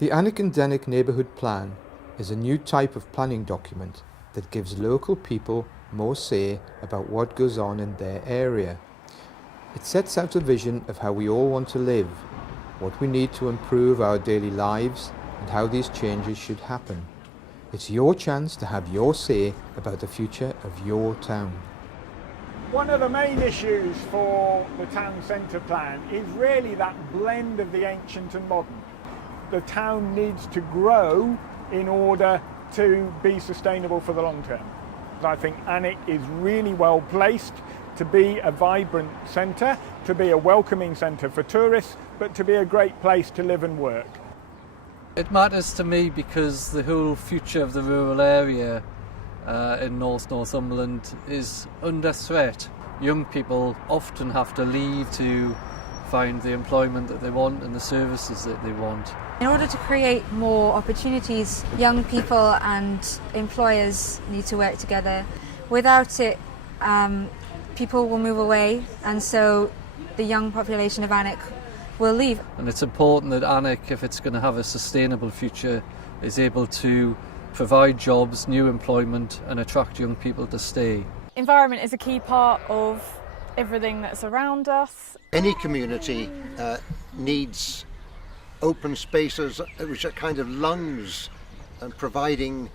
The Alnwick and Denwick Neighbourhood Plan is a new type of planning document that gives local people more say about what goes on in their area. It sets out a vision of how we all want to live, what we need to improve our daily lives, and how these changes should happen. It's your chance to have your say about the future of your town. One of the main issues for the town centre plan is really that blend of the ancient and modern. The town needs to grow in order to be sustainable for the long term. I think Alnwick is really well placed to be a vibrant centre, to be a welcoming centre for tourists, but to be a great place to live and work. It matters to me because the whole future of the rural area in Northumberland is under threat. Young people often have to leave to find the employment that they want and the services that they want. In order to create more opportunities, young people and employers need to work together. Without it, people will move away, and so the young population of Alnwick will leave. And it's important that Alnwick, if it's going to have a sustainable future, is able to provide jobs, new employment, and attract young people to stay. Environment is a key part of everything that's around us. Any community needs open spaces which are kind of lungs and providing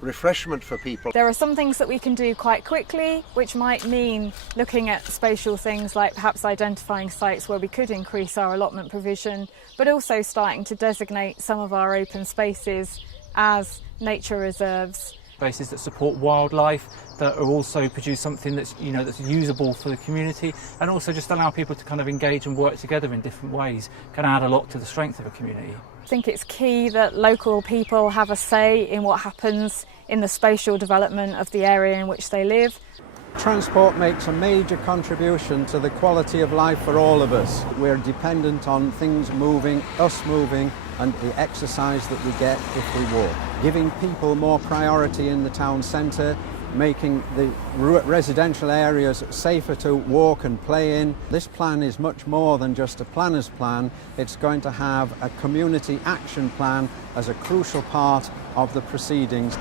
refreshment for people. There are some things that we can do quite quickly, which might mean looking at spatial things like perhaps identifying sites where we could increase our allotment provision, but also starting to designate some of our open spaces as nature reserves. Spaces that support wildlife, that are also produce something that's that's usable for the community, and also just allow people to kind of engage and work together in different ways can add a lot to the strength of a community. I think it's key that local people have a say in what happens in the spatial development of the area in which they live. Transport makes a major contribution to the quality of life for all of us. We're dependent on things moving, us moving, and the exercise that we get if we walk. Giving people more priority in the town centre, making the residential areas safer to walk and play in. This plan is much more than just a planner's plan. It's going to have a community action plan as a crucial part of the proceedings.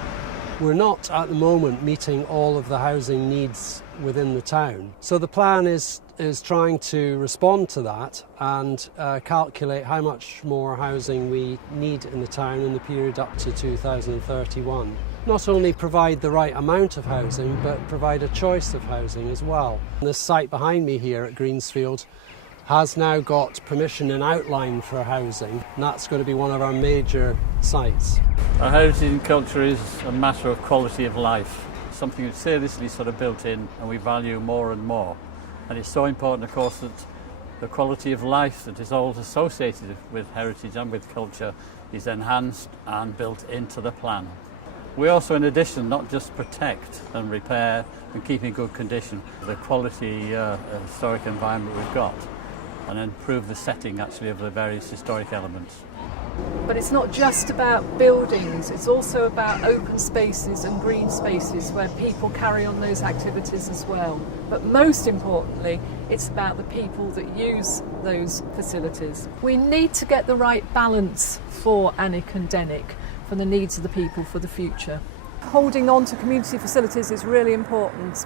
We're not at the moment meeting all of the housing needs within the town. So the plan is trying to respond to that and calculate how much more housing we need in the town in the period up to 2031. Not only provide the right amount of housing, but provide a choice of housing as well. This site behind me here at Greensfield has now got permission and outline for housing, and that's going to be one of our major sites. Our heritage and culture is a matter of quality of life, something that's seriously sort of built in and we value more and more. And it's so important, of course, that the quality of life that is all associated with heritage and with culture is enhanced and built into the plan. We also, in addition, not just protect and repair and keep in good condition the quality historic environment we've got, and improve the setting actually of the various historic elements. But it's not just about buildings, it's also about open spaces and green spaces where people carry on those activities as well. But most importantly, it's about the people that use those facilities. We need to get the right balance for Alnwick and Denwick for the needs of the people for the future. Holding on to community facilities is really important.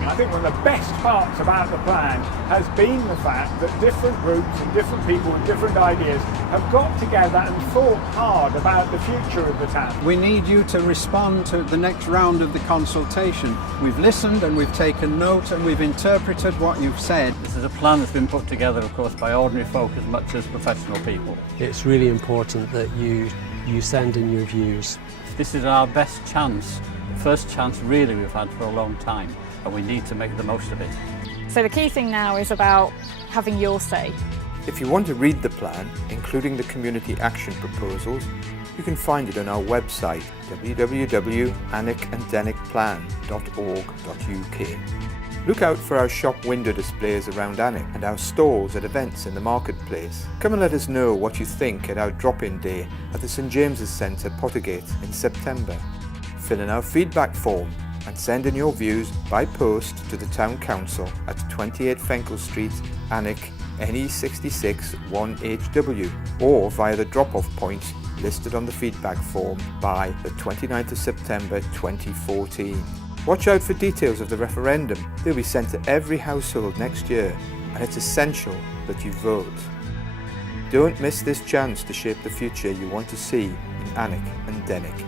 I think one of the best parts about the plan has been the fact that different groups and different people with different ideas have got together and thought hard about the future of the town. We need you to respond to the next round of the consultation. We've listened and we've taken note and we've interpreted what you've said. This is a plan that's been put together, of course, by ordinary folk as much as professional people. It's really important that you send in your views. This is our best chance, first chance really we've had for a long time, and we need to make the most of it. So the key thing now is about having your say. If you want to read the plan, including the community action proposals, you can find it on our website www.alnwickanddenwickplan.org.uk. Look out for our shop window displays around Alnwick and our stalls at events in the marketplace. Come and let us know what you think at our drop-in day at the St James's Centre, Pottergate in September. Fill in our feedback form and send in your views by post to the Town Council at 28 Fenkell Street, Alnwick NE66 1HW or via the drop-off points listed on the feedback form by the 29th of September 2014. Watch out for details of the referendum. They'll be sent to every household next year, and it's essential that you vote. Don't miss this chance to shape the future you want to see in Alnwick and Denwick.